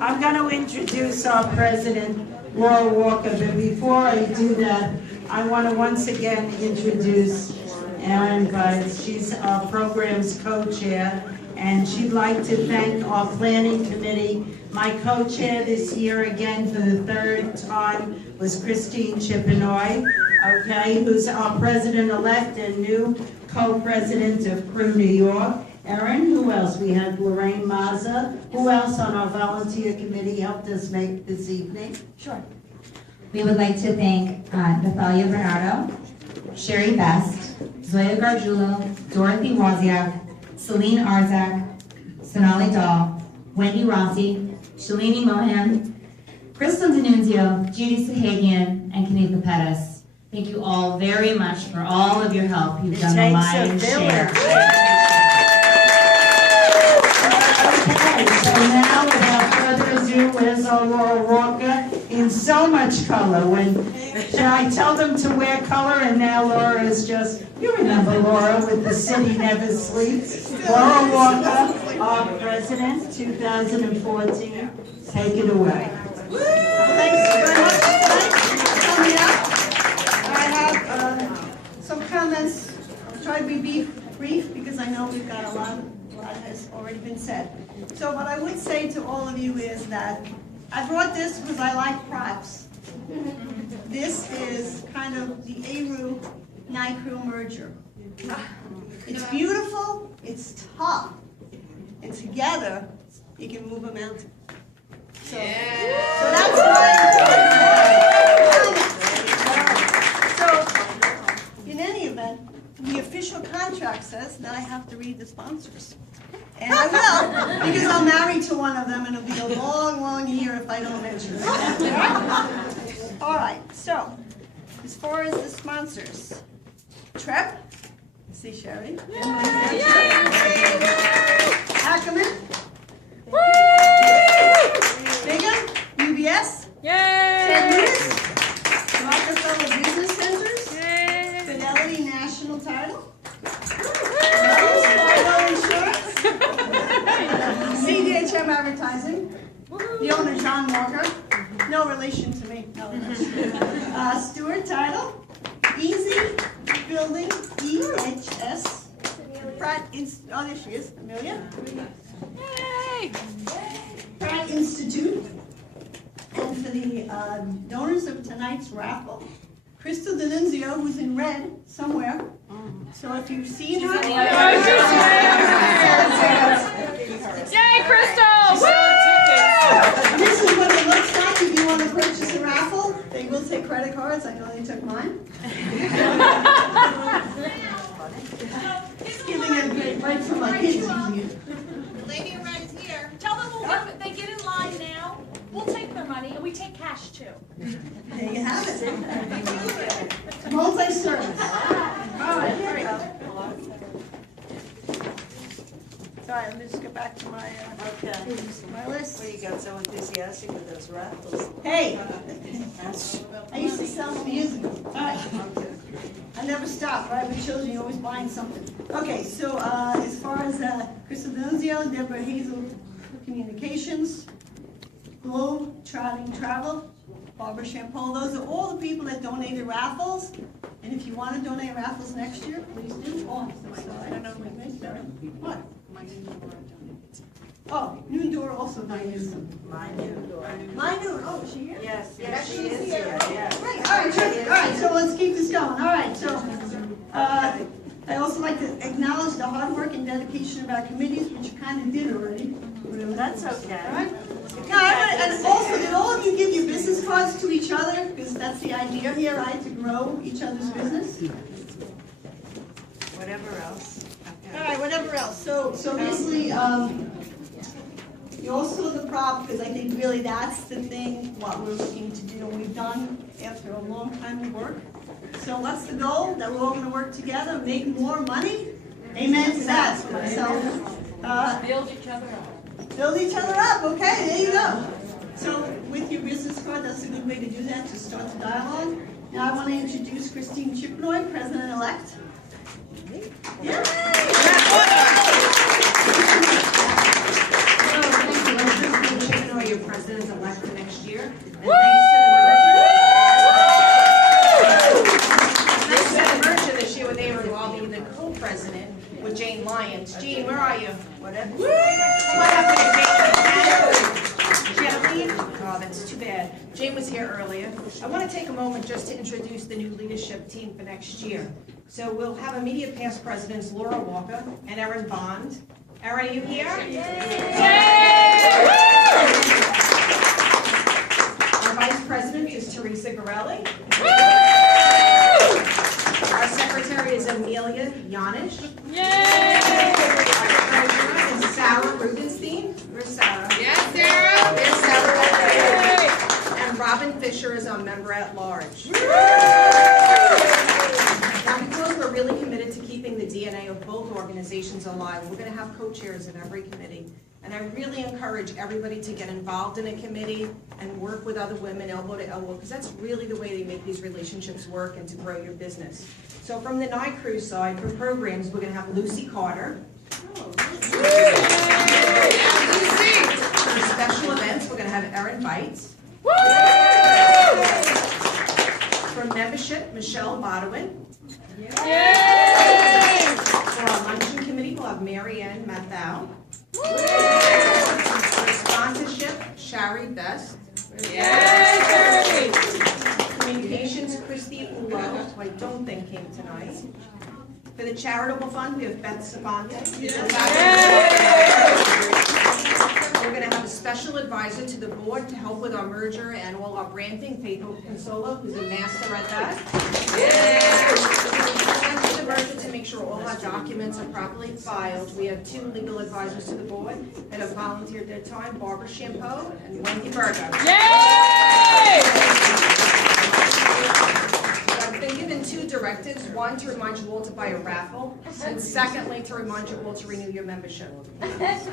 I'm going to introduce our president, Laura Walker, but before I do that, I want to once again introduce Erin Buds. She's our program's co-chair, and she'd like to thank our planning committee. My co-chair this year, again for the third time, was Christine Chippenoy, okay, who's our president-elect and new co-president of Crew New York. Erin, who else? We had Lorraine Mazza. Who else on our volunteer committee helped us make this evening? Sure. We would like to thank Nathalia Bernardo, Sherry Best, Zoya Gargiulo, Dorothy Wozniak, Celine Arzak, Sonali Dahl, Wendy Rossi, Shalini Mohan, Crystal D'Annunzio, Judy Sahagian, and Kanika Pettis. Thank you all very much for all of your help. You've done the lion's share. Okay, so now without further ado, where's our Laura Walker in so much color? Should I tell them to wear color? And now Laura is just, you remember Laura with The City Never Sleeps. Laura Walker, our president, 2014. Take it away. Thanks very much. Thanks for coming up. I have some comments. I'll try to be brief because I know we've got a lot has already been said. So what I would say to all of you is that I brought this because I like props. This is kind of the ARU NICREW merger. It's beautiful, it's tough, and together you can move a mountain. So that's why. So in any event, the official contract says that I have to read the sponsors. And I will, because I'm married to one of them, and it'll be a long, long year if I don't mention it. All right, so as far as the sponsors, TREP, see Sherry, Ackerman, Bingham, UBS, St. Louis, Rockefeller Business Centers, Fidelity National Title, Wells Fargo Insurance, CDHM Advertising, the owner John Walker, no relation to me, no relation. Stewart Title, Easy Building, EHS, Pratt oh there she is, Amelia. Yay! Pratt Institute, and for the donors of tonight's raffle, Crystal D'Annunzio, who's in red somewhere. So if you've seen her, Yay, Crystal! this is what it looks like if you want to purchase a raffle. They will take credit cards. I know they took mine. Giving it right from my kids. Lady in red is here. Tell them they get in line now. We'll take their money, and we take cash too. There you have it. Multi-service. All right, here we go. Sorry, let me just get back to my my list. Well, you got so enthusiastic with those raffles. Hey, I used to sell them years ago. All right. I never stopped, right? With children, you're always buying something. Okay, so as far as Crystal D'Annunzio, Deborah Hazel Communications, Globe Trotting Travel, Barbara Champol, those are all the people that donated raffles. And if you want to donate raffles next year, please do. Oh, so I don't know what it means, Sarah. What? Oh, Noon Door also donated some. My new door. My Noon, oh, is she here? Yes, she is here. Yes. Great, all right, good. All right, so let's keep this going. All right, so I also like to acknowledge the hard work and dedication of our committees, which you kind of did already. That's okay. All right? And also, did all of you give your business cards to each other? Because that's the idea here, right, to grow each other's business? Whatever else. All right, whatever else. So basically, you also the problem, because I think really that's the thing, what we're looking to do, and we've done after a long time of work. So what's the goal? That we're all going to work together, make more money? Amen to that. So, Build each other up. build each other up, okay, there you go. So with your business card, that's a good way to do that, to start the dialogue. Now I want to introduce Christine Chippenoy, President-elect. Yeah. Chippenoy, your Mayor. I want to take a moment just to introduce the new leadership team for next year. So we'll have immediate past presidents Laura Walker and Erin Bond. Erin, are you here? Our vice president is Teresa Gorelli. Our secretary is Amelia Yanish. Our treasurer is Sarah Rubenstein. Where's Sarah? Yes, Sarah. There's Sarah. And Robin Fisher is our member at large. Now, because we're really committed to keeping the DNA of both organizations alive, we're going to have co-chairs in every committee. And I really encourage everybody to get involved in a committee and work with other women elbow to elbow, because that's really the way they make these relationships work and to grow your business. So from the NICRU side, for programs, we're going to have Lucy Carter. For special events, we're going to have Erin Bites. For membership, Michelle Bodwin. For our luncheon committee, we'll have Mary Ann Mathau. For sponsorship, Shari Best. Communications, Christy Ulo, who I don't think came tonight. For the charitable fund, we have Beth Savante. We're going to have a special advisor to the board to help with our merger and all our branding, Pedro Consolo, who's a master at that. The merger to make sure all our documents are properly filed. We have 2 legal advisors to the board that have volunteered their time, Barbara Champeau and Wendy Virgo. I've been given 2 directives, one to remind you all to buy a raffle, and secondly to remind you all to renew your membership.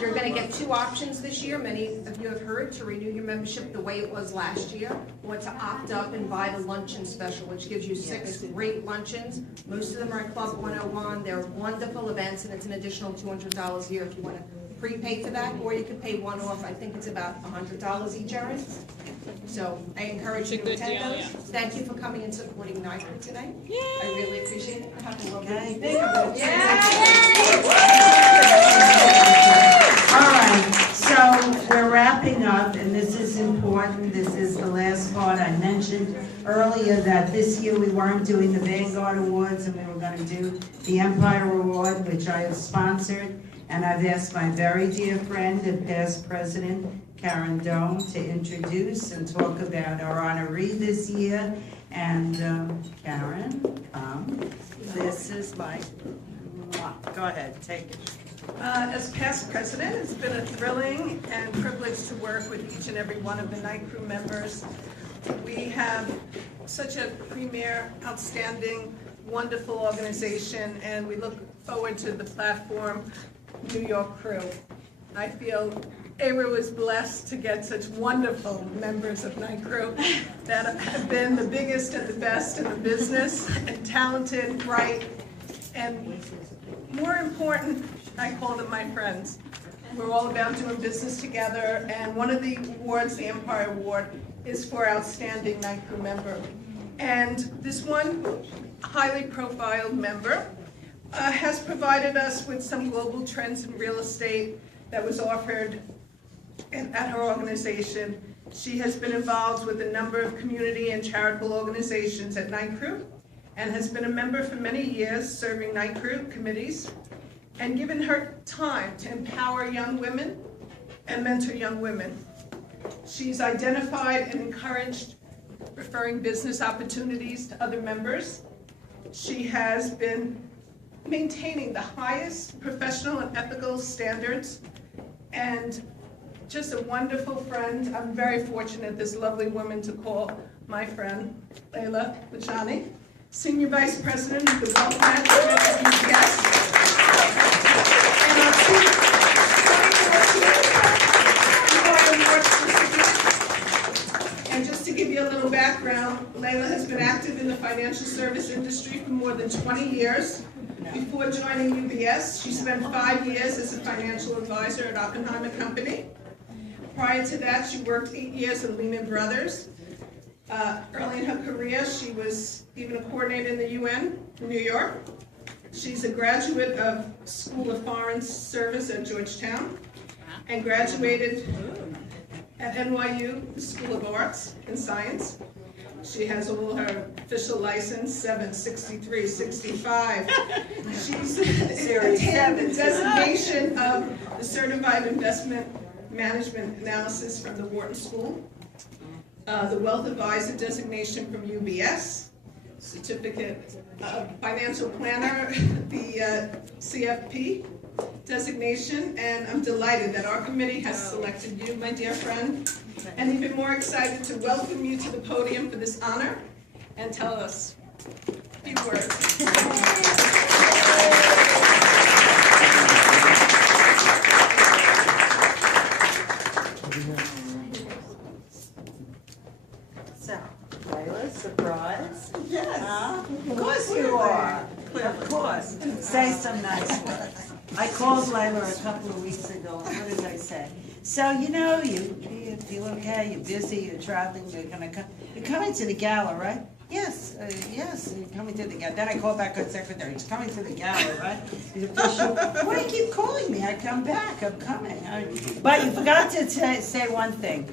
You're going to get 2 options this year. Many of you have heard to renew your membership the way it was last year, or to opt up and buy the luncheon special, which gives you 6 great luncheons. Most of them are at Club 101. They're wonderful events, and it's an additional $200 a year if you want to prepay for that, or you could pay one off. I think it's about $100 each, Erin. So I encourage you to attend those. Thank you for coming and supporting NICRU today. I really appreciate it. Have a lovely evening. All right, so we're wrapping up, and this is important. This is the last part. I mentioned earlier that this year we weren't doing the Vanguard Awards, and we were going to do the Empire Award, which I have sponsored. And I've asked my very dear friend and past president, Karen Dome, to introduce and talk about our honoree this year. And Karen, come. This is my, go ahead, take it. As past president, it's been a thrilling and privilege to work with each and every one of the NICRU members. We have such a premier, outstanding, wonderful organization, and we look forward to the platform New York Crew. I feel ARU is blessed to get such wonderful members of NICRU that have been the biggest and the best in the business, and talented, bright, and more important, I call them my friends. We're all about doing business together, and one of the awards, the Empire Award, is for outstanding NICRU member. And this one highly profiled member has provided us with some global trends in real estate that was offered at her organization. She has been involved with a number of community and charitable organizations at NICRU, and has been a member for many years, serving NICRU committees, and given her time to empower young women and mentor young women. She's identified and encouraged referring business opportunities to other members. She has been maintaining the highest professional and ethical standards, and just a wonderful friend. I'm very fortunate, this lovely woman to call my friend, Leila Lajani, Senior Vice President of the Wealth Management at UBS. And our 2014 Award recipient. And just to give you a little background, Leila has been active in the financial service industry for more than 20 years. Before joining UBS, she spent 5 years as a financial advisor at Oppenheimer Company. Prior to that, she worked 8 years at Lehman Brothers. Early in her career, she was even a coordinator in the UN in New York. She's a graduate of School of Foreign Service at Georgetown, and graduated at NYU School of Arts and Science. She has all her official license, 76365. She's attained the designation of the Certified Investment Management Analysis from the Wharton School, the Wealth Advisor designation from UBS, Certificate of Financial Planner, the CFP designation, and I'm delighted that our committee has selected you, my dear friend, and even more excited to welcome you to the podium for this honor and tell us a few words. So, Layla, surprise? Yes. Of course you are. Of course. Say some nice words. I called Layla a couple of weeks ago. What did I say? So, you know, you feel okay, you're busy, you're traveling, you're coming to the gala, right? Yes, yes, you're coming to the gala. Then I called back her secretary, he's coming to the gala, right? The official, why do you keep calling me? I come back, I'm coming. But you forgot to say one thing.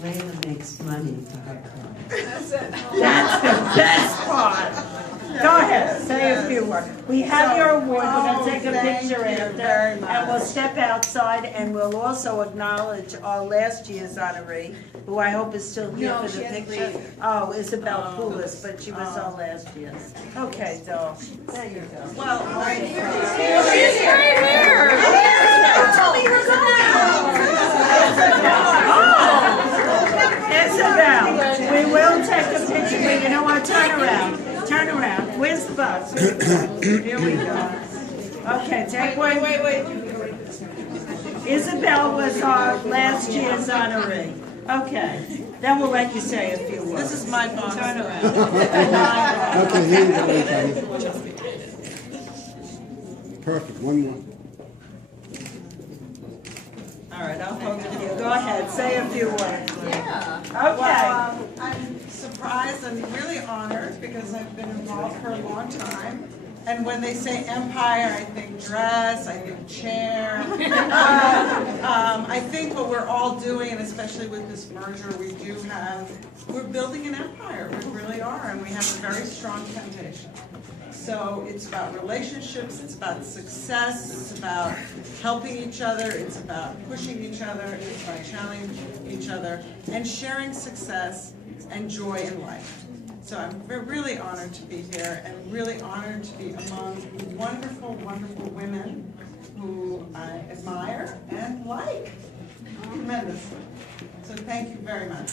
Layla makes money for her clients. That's it. That's the best part. Go ahead, say a few words. We have your award, we're gonna take a picture after, and we'll step outside, and we'll also acknowledge our last year's honoree, who I hope is still here for the picture. Oh, Isabel Poulos, but she was our last year's. Okay, doll, there you go. Well, Isabel, we will take a picture, but you know what, turn around. Turn around. Where's the bus? Here we go. Okay, take wait. Isabel was our last year's honoree. Okay, then we'll let you say a few words. This is my boss. Turn around. Okay, here you go, Tommy. Perfect, one more. All right, I'll hold it here. Go ahead, say a few words. Yeah. Okay. Well, I'm surprised and really honored because I've been involved for a long time. And when they say empire, I think dress, I think chair. I think what we're all doing, and especially with this merger, we're building an empire. We really are, and we have a very strong foundation. So it's about relationships, it's about success, it's about helping each other, it's about pushing each other, it's about challenging each other, and sharing success and joy in life. So I'm really honored to be here and really honored to be among wonderful, wonderful women who I admire and like tremendously. So thank you very much.